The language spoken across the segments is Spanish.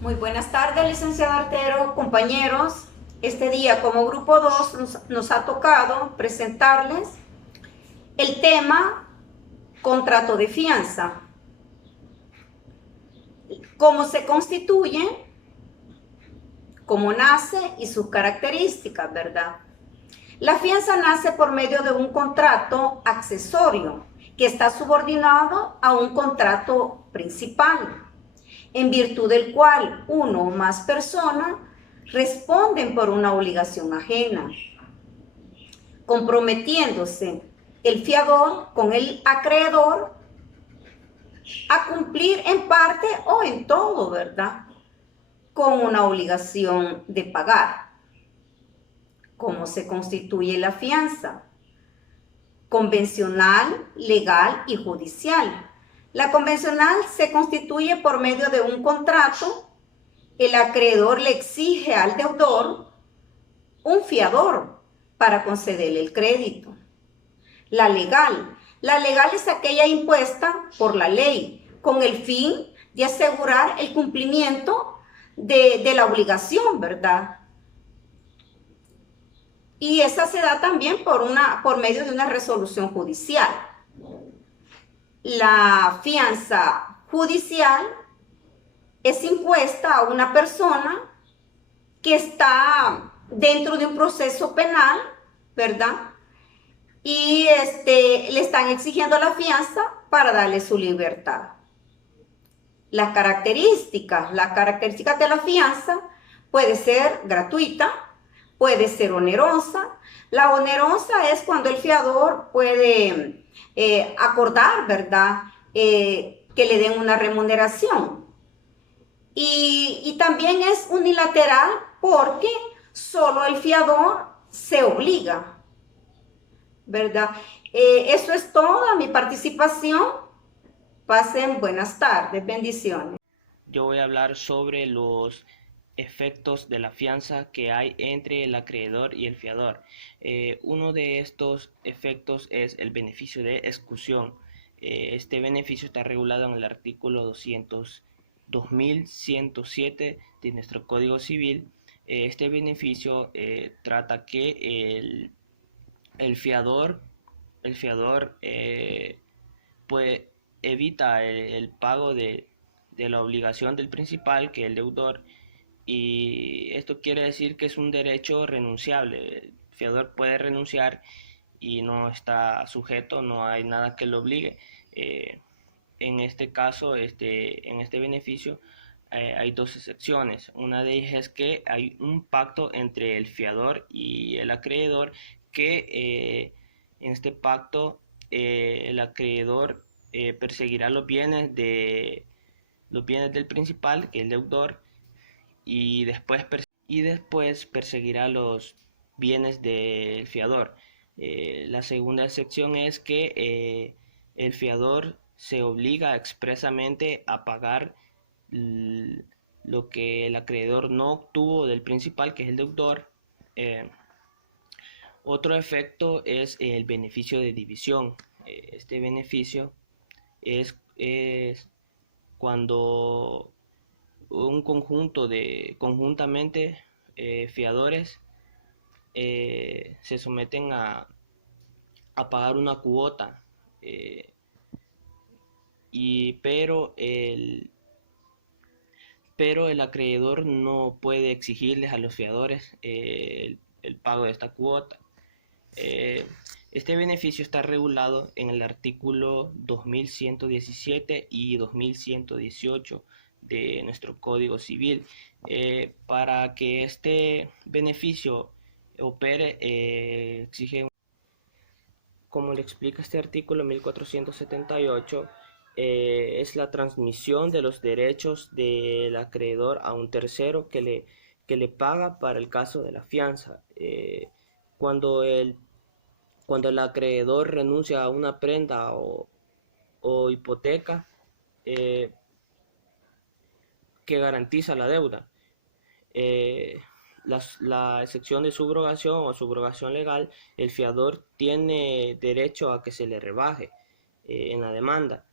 Muy buenas tardes, licenciado Artero, compañeros. Este día como grupo 2 nos ha tocado presentarles el tema contrato de fianza. Cómo se constituye, cómo nace y sus características, ¿verdad? La fianza nace por medio de un contrato accesorio que está subordinado a un contrato principal, en virtud del cual uno o más personas responden por una obligación ajena, comprometiéndose el fiador con el acreedor a cumplir en parte o en todo, ¿verdad? Con una obligación de pagar. ¿Cómo se constituye la fianza? Convencional, legal y judicial. La convencional se constituye por medio de un contrato. El acreedor le exige al deudor un fiador para concederle el crédito. La legal. La legal es aquella impuesta por la ley con el fin de asegurar el cumplimiento de la obligación, ¿verdad? Y esa se da también por medio de una resolución judicial. La fianza judicial es impuesta a una persona que está dentro de un proceso penal, ¿verdad? Y le están exigiendo la fianza para darle su libertad. Las características de la fianza puede ser gratuita, puede ser onerosa. La onerosa es cuando el fiador puede acordar, ¿verdad? Que le den una remuneración. Y también es unilateral porque solo el fiador se obliga, ¿verdad? Eso es toda mi participación. Pasen buenas tardes, bendiciones. Yo voy a hablar sobre los efectos de la fianza que hay entre el acreedor y el fiador. Uno de estos efectos es el beneficio de exclusión. Este beneficio está regulado en el artículo 2107 de nuestro Código Civil. Este beneficio trata que el fiador, el fiador, pues evita el pago de la obligación del principal, que es el deudor, y esto quiere decir que es un derecho renunciable. El fiador puede renunciar y no está sujeto, no hay nada que lo obligue. Eh, en este caso, en este beneficio, hay dos excepciones. Una de ellas es que hay un pacto entre el fiador y el acreedor que en este pacto el acreedor perseguirá los bienes del principal, que es el deudor, y después perseguirá los bienes del fiador. La segunda sección es que el fiador se obliga expresamente a pagar lo que el acreedor no obtuvo del principal, que es el deudor. Eh, Otro efecto es el beneficio de división. Este beneficio es cuando un conjunto de conjuntamente fiadores se someten a pagar una cuota, eh, pero el acreedor no puede exigirles a los fiadores el pago de esta cuota. Eh, este beneficio está regulado en el artículo 2117 y 2118 de nuestro Código Civil. Para que este beneficio opere, exige, como le explica este artículo 1478, es la transmisión de los derechos del acreedor a un tercero que le paga para el caso de la fianza. Cuando el Cuando el acreedor renuncia a una prenda o hipoteca eh, que garantiza la deuda, eh, la excepción de subrogación o subrogación legal, el fiador tiene derecho a que se le rebaje en la demanda.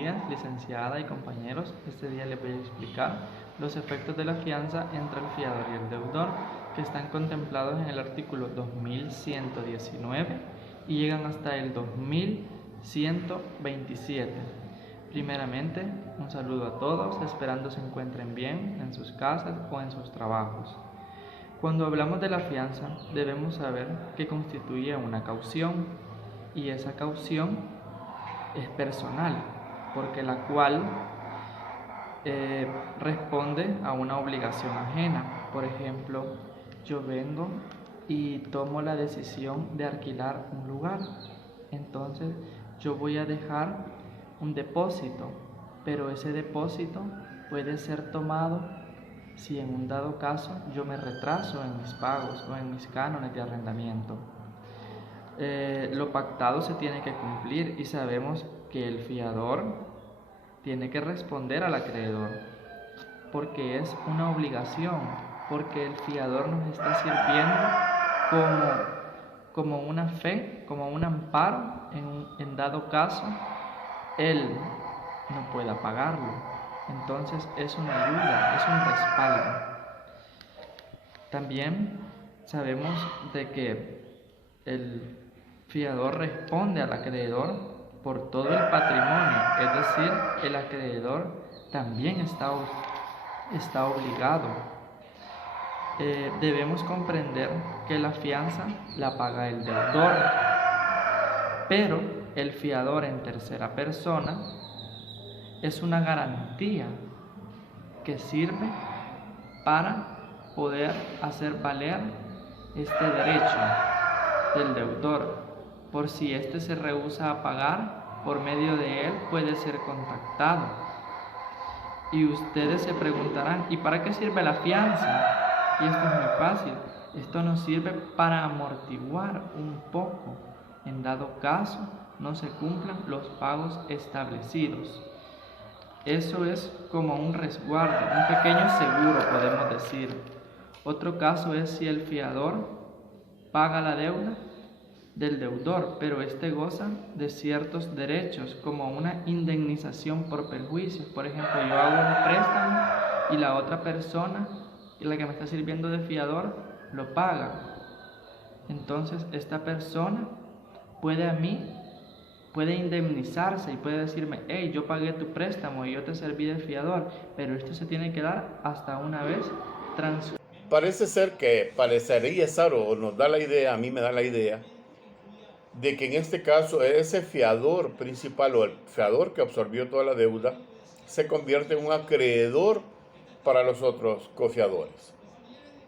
días, licenciada y compañeros. Este día les voy a explicar los efectos de la fianza entre el fiador y el deudor, que están contemplados en el artículo 2119 y llegan hasta el 2127. Primeramente, un saludo a todos, esperando se encuentren bien en sus casas o en sus trabajos. Cuando hablamos de la fianza, debemos saber que constituye una caución, y esa caución es personal, porque la cual responde a una obligación ajena. Por ejemplo, yo vengo y tomo la decisión de alquilar un lugar, entonces yo voy a dejar un depósito, pero ese depósito puede ser tomado si en un dado caso yo me retraso en mis pagos o en mis cánones de arrendamiento. Lo pactado se tiene que cumplir y sabemos que el fiador tiene que responder al acreedor, porque es una obligación, porque el fiador nos está sirviendo como una fe, como un amparo en dado caso él no pueda pagarlo. Entonces es una ayuda, es un respaldo. También sabemos de que el fiador responde al acreedor por todo el patrimonio, es decir, el acreedor también está obligado. Debemos comprender que la fianza la paga el deudor, pero el fiador en tercera persona es una garantía que sirve para poder hacer valer este derecho del deudor. Por si éste se rehúsa a pagar, por medio de él puede ser contactado. Y ustedes se preguntarán, ¿y para qué sirve la fianza? Y esto es muy fácil. Esto nos sirve para amortiguar un poco, en dado caso no se cumplan los pagos establecidos. Eso es como un resguardo, un pequeño seguro, podemos decir. Otro caso es si el fiador paga la deuda del deudor, pero éste goza de ciertos derechos, como una indemnización por perjuicios. Por ejemplo, yo hago un préstamo y la otra persona, la que me está sirviendo de fiador, lo paga. Entonces, esta persona puede indemnizarse y puede decirme, hey, yo pagué tu préstamo y yo te serví de fiador, pero esto se tiene que dar hasta una vez transferido. Parece ser que parecería estar, o nos da la idea, a mí me da la idea, de que en este caso ese fiador principal o el fiador que absorbió toda la deuda se convierte en un acreedor para los otros cofiadores.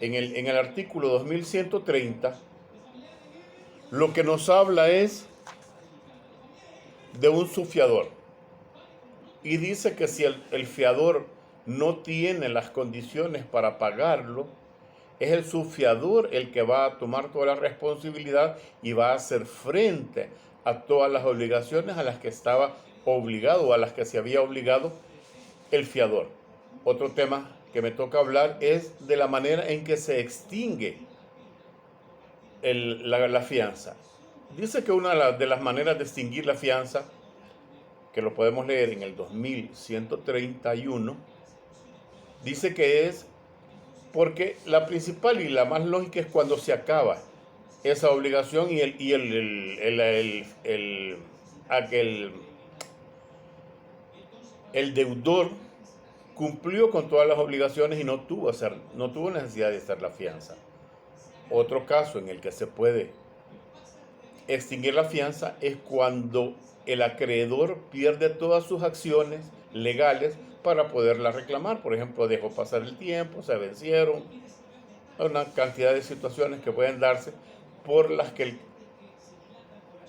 En el artículo 2130, lo que nos habla es de un subfiador, y dice que si el fiador no tiene las condiciones para pagarlo, es el subfiador el que va a tomar toda la responsabilidad y va a hacer frente a todas las obligaciones a las que estaba obligado o a las que se había obligado el fiador. Otro tema que me toca hablar es de la manera en que se extingue la fianza. Dice que una de las maneras de extinguir la fianza, que lo podemos leer en el 2131, dice que es porque la principal y la más lógica es cuando se acaba esa obligación y el deudor cumplió con todas las obligaciones y no tuvo necesidad de hacer la fianza. Otro caso en el que se puede extinguir la fianza es cuando el acreedor pierde todas sus acciones legales para poderla reclamar. Por ejemplo, dejó pasar el tiempo, se vencieron, una cantidad de situaciones que pueden darse por las que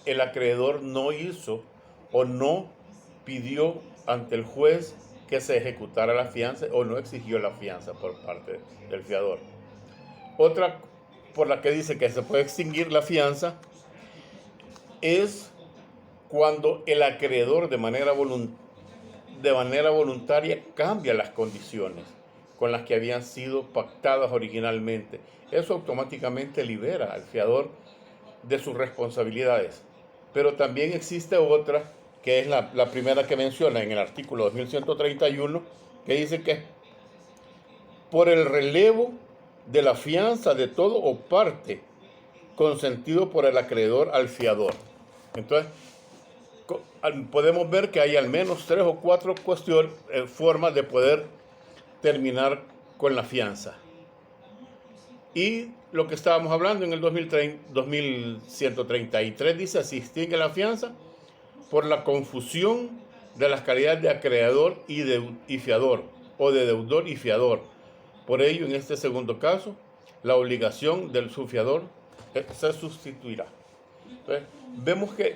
el acreedor no hizo o no pidió ante el juez que se ejecutara la fianza o no exigió la fianza por parte del fiador. Otra por la que dice que se puede extinguir la fianza es cuando el acreedor de manera voluntaria cambia las condiciones con las que habían sido pactadas originalmente. Eso automáticamente libera al fiador de sus responsabilidades. Pero también existe otra que es la primera que menciona en el artículo 2131, que dice que por el relevo de la fianza de todo o parte consentido por el acreedor al fiador. Entonces, podemos ver que hay al menos 3 o 4 formas de poder terminar con la fianza. Y lo que estábamos hablando en el 2133 dice: se extingue la fianza por la confusión de las calidades de acreedor y fiador, o de deudor y fiador. Por ello, en este segundo caso, la obligación del subfiador se sustituirá. Entonces, vemos que